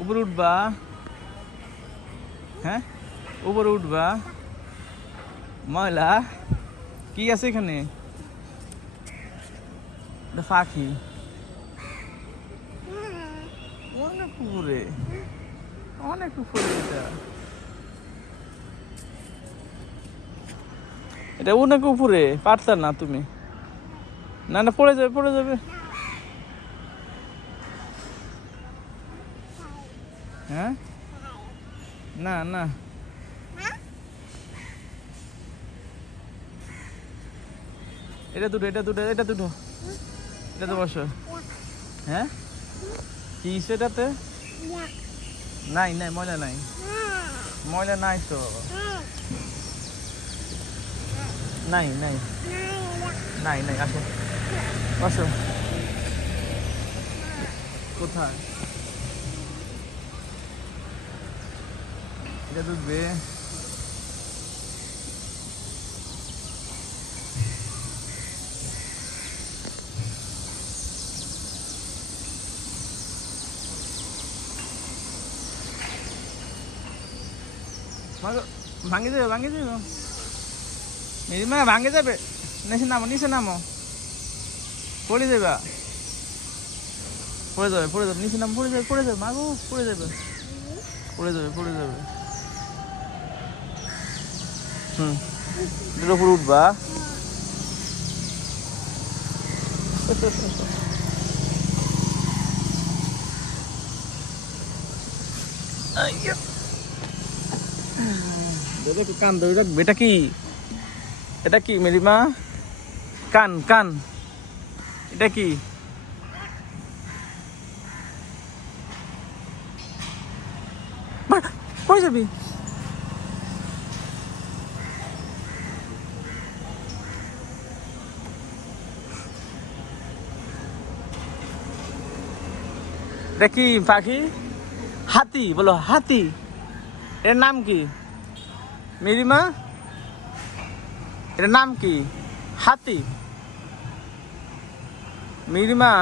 উপরে উঠবা? হ্যাঁ, উপরে উঠবা? ময়লা কি আছে এখানে? এটা পাখি। অনেক উপরে, অনেক উপরে। এটা অনেক উপরে, পারতা না তুমি। না না, পড়ে যাবে, পড়ে যাবে। হ্যাঁ, না না, এটা দুটো, এটা দুটো, এটা দুটো, এটা তো বসো। হ্যাঁ, কি সেটাতে? নাই নাই, ময়লা নাই, ময়লা নাই তো। নাই নাই নাই নাই, আসো বসো। কোথায়? এটা ঢুকবে। ভাঙে যাবে, ভাঙে যাবে মেরিমা, ভাঙে যাবে। নিচে নামো, নিচে নামো, পড়ে যাবে, পড়ে যাবে, পড়ে যাবে, নিচে নামো, পড়ে যাবে, পড়ে যাবে, মাগো পড়ে যাবে, পড়ে যাবে, পড়ে যাবে। হুম, এটার উপর উঠবা। একটু কান ধরে রাখবে। এটা কি? এটা কি মেরিমা? কান কান, এটা কি? কই যাবি? এটা কি পাখি? হাতি বলো, হাতি। এর নাম কি মেরিমা? এর নাম কি? হাতি। মেরিমা